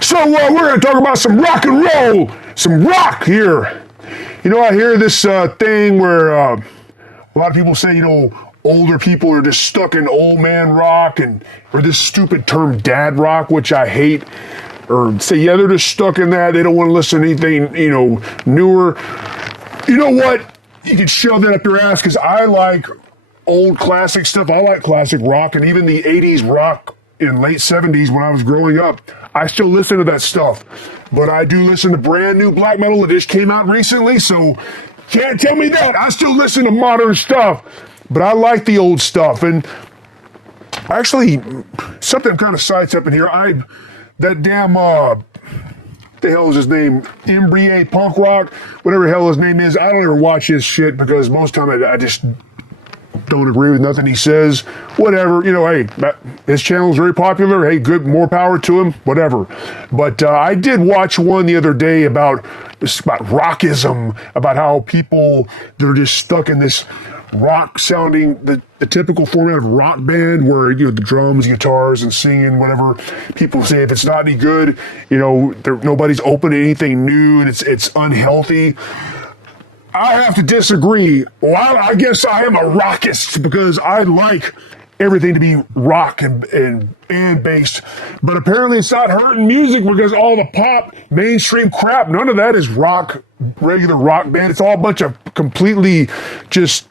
So we're going to talk about some rock and roll, some rock here. You know, I hear this thing where a lot of people say, you know, older people are just stuck in old man rock, or this stupid term dad rock, which I hate. Or say, yeah, they're just stuck in that. They don't want to listen to anything, you know, newer. You know what? You can shove that up your ass, because I like old classic stuff. I like classic rock, and even the 80s rock in late 70s when I was growing up. I still listen to that stuff. But I do listen to brand new black metal that just came out recently, so can't tell me that. I still listen to modern stuff, but I like the old stuff. And actually, something kind of sidestepping here. That damn, the hell is his name? Embrye Punk Rock, whatever the hell his name is. I don't ever watch his shit because most of the time I just don't agree with nothing he says. Whatever, you know, hey, his channel is very popular. Hey, good, more power to him, whatever. But I did watch one the other day about rockism, about how people, they're just stuck in this rock sounding, the typical format of rock band where, you know, the drums, guitars, and singing, whatever. People say if it's not any good, you know, nobody's open to anything new, and it's unhealthy. I have to disagree. Well, I guess I am a rockist because I like everything to be rock and band-based. But apparently it's not hurting music because all the pop, mainstream crap, none of that is rock, regular rock band. It's all a bunch of completely just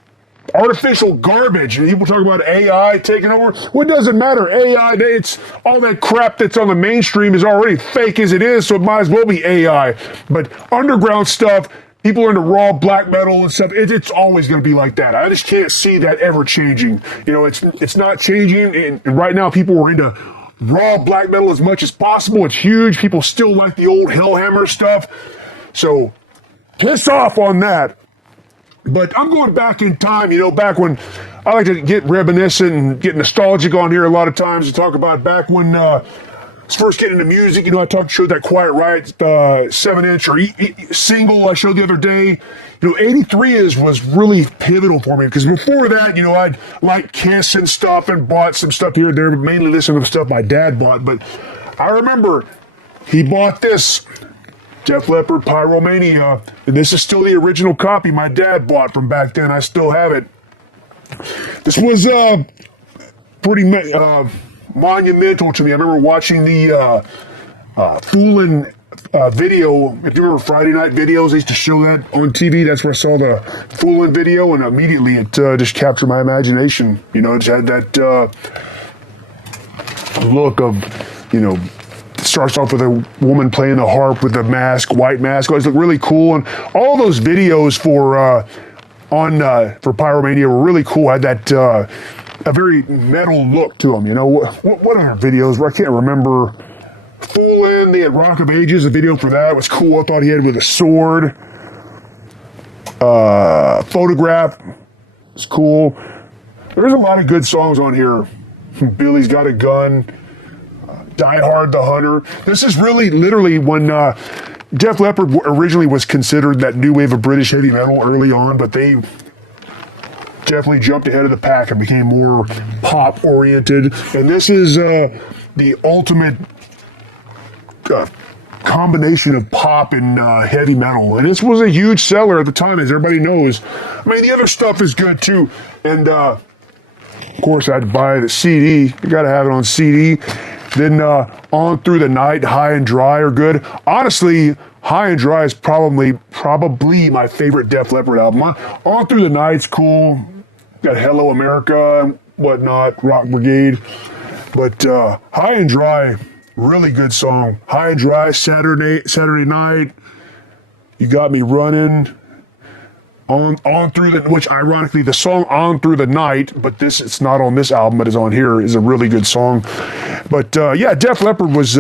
artificial garbage. And people talk about AI taking over. What does it matter? AI, it's all that crap that's on the mainstream is already fake as it is, so it might as well be AI. But underground stuff, people are into raw black metal and stuff. It's always going to be like that. I just can't see that ever changing. You know, it's not changing. And right now, people are into raw black metal as much as possible. It's huge. People still like the old Hellhammer stuff. So, piss off on that. But I'm going back in time, you know, back when I like to get reminiscent and get nostalgic on here a lot of times to talk about back when I was first getting into music. You know, showed that Quiet Riot 7-inch or single I showed the other day. You know, 83 was really pivotal for me because before that, you know, I'd like Kiss and stuff and bought some stuff here and there, but mainly listening to stuff my dad bought. But I remember he bought this Def Leppard Pyromania, and this is still the original copy my dad bought from back then. I still have it. This was pretty monumental to me. I remember watching the Foolin' video. If you remember Friday night videos, they used to show that on TV. That's where I saw the Foolin' video, and immediately it just captured my imagination. You know, it just had that look of, you know, starts off with a woman playing the harp with a mask, white mask. It looked really cool, and all those videos for Pyromania were really cool. Had that a very metal look to them. You know, what other videos? I can't remember. Foolin', they had Rock of Ages. The video for that was cool. I thought he had with a sword. Photograph was cool. There's a lot of good songs on here. Billy's Got a Gun. Die Hard the Hunter. This is really literally when Def Leppard originally was considered that new wave of British heavy metal early on, but they definitely jumped ahead of the pack and became more pop oriented. And this is the ultimate combination of pop and heavy metal. And this was a huge seller at the time, as everybody knows. I mean, the other stuff is good too. And of course, I had to buy the CD. You got to have it on CD. Then On Through the Night, High and Dry are good. Honestly, High and Dry is probably my favorite Def Leppard album. On Through the Night's cool. Got Hello America and whatnot, Rock Brigade. But High and Dry, really good song. High and Dry, Saturday Night, You Got Me Running. On Through the, which ironically the song On Through the Night, but it's not on this album, but is on here, is a really good song. But yeah, Def Leppard was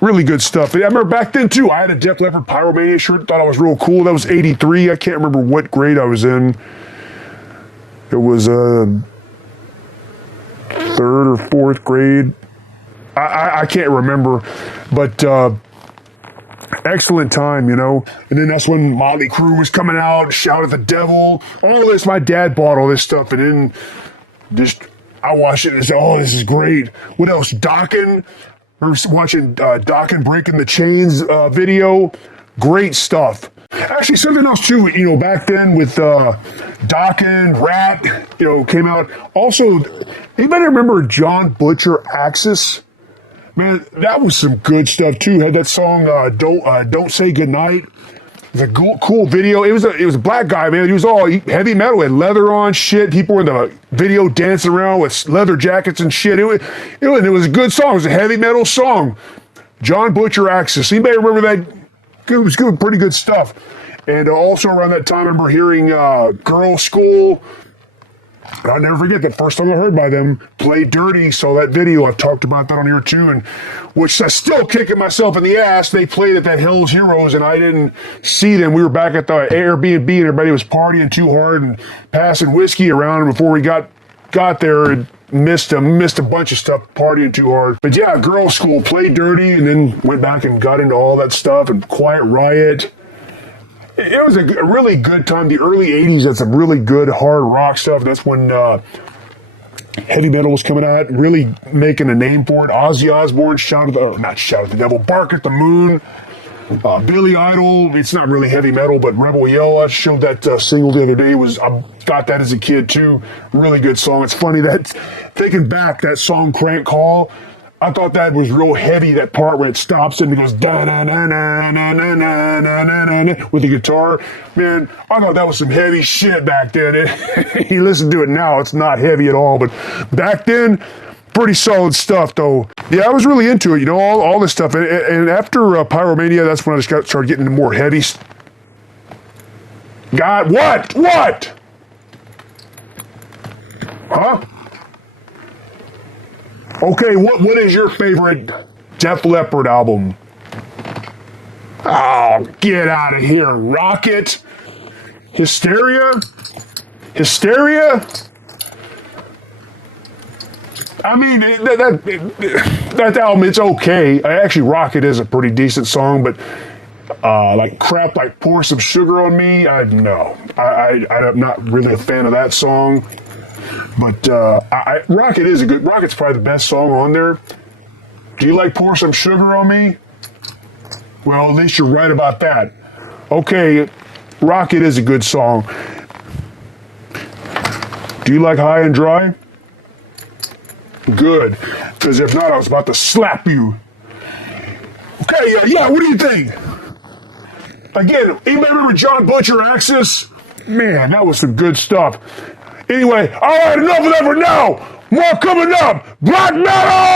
really good stuff. I remember back then too, I had a Def Leppard Pyromania shirt, thought it was real cool. That was 83. I can't remember what grade I was in. It was third or fourth grade. I can't remember, but excellent time, you know. And then that's when Motley Crue was coming out, Shout at the Devil, all this. My dad bought all this stuff, and then just I watched it and said, "Oh, this is great." What else? Dokken. Remember watching Dokken Breaking the Chains video? Great stuff. Actually, something else too, back then with Dokken, Rhed, came out. Also, anybody remember John Butcher Axis? Man, that was some good stuff too. Had that song "Don't Say Goodnight." The cool video. It was a black guy, man. He was all heavy metal, had leather on, shit. People were in the video dancing around with leather jackets and shit. It was a good song. It was a heavy metal song. John Butcher Axis. Anybody remember that? It was good, pretty good stuff. And also around that time, I remember hearing Girl School. I'll never forget that first time I heard by them, Play Dirty. Saw that video. I've talked about that on here too, and which I'm still kicking myself in the ass. They played at that Hell's Heroes, and I didn't see them. We were back at the Airbnb, and everybody was partying too hard and passing whiskey around. And before we got there, and missed a bunch of stuff, partying too hard. But yeah, Girl School, Play Dirty, and then went back and got into all that stuff, and Quiet Riot. It was a really good time. The early 80s had some really good hard rock stuff. That's when heavy metal was coming out, really making a name for it. Ozzy Osbourne, not Shout at the Devil, Bark at the Moon. Billy Idol, it's not really heavy metal, but Rebel Yell, I showed that single the other day. I got that as a kid too. Really good song. It's funny that, thinking back, that song Crank Call, I thought that was real heavy, that part where it stops and it goes da-na-na-na-na-na-na-na-na with the guitar. Man, I thought that was some heavy shit back then. You listen to it now, it's not heavy at all, but back then, pretty solid stuff though. Yeah, I was really into it, all this stuff. And after Pyromania, that's when I just started getting into more heavy God, what? Huh? Okay, what is your favorite Def Leppard album? Oh, get out of here. Rocket? Hysteria? I mean, that album, it's okay. Actually, Rocket is a pretty decent song, but like crap, like Pour Some Sugar on Me, no. I'm not really a fan of that song. But Rocket's probably the best song on there. Do you like Pour Some Sugar on Me? Well, at least you're right about that. Okay, Rocket is a good song. Do you like High and Dry? Good, because if not, I was about to slap you. Okay, yeah, what do you think? Again, anybody remember John Butcher Axis? Man, that was some good stuff. Anyway, all right, enough of that for now. More coming up. Black metal!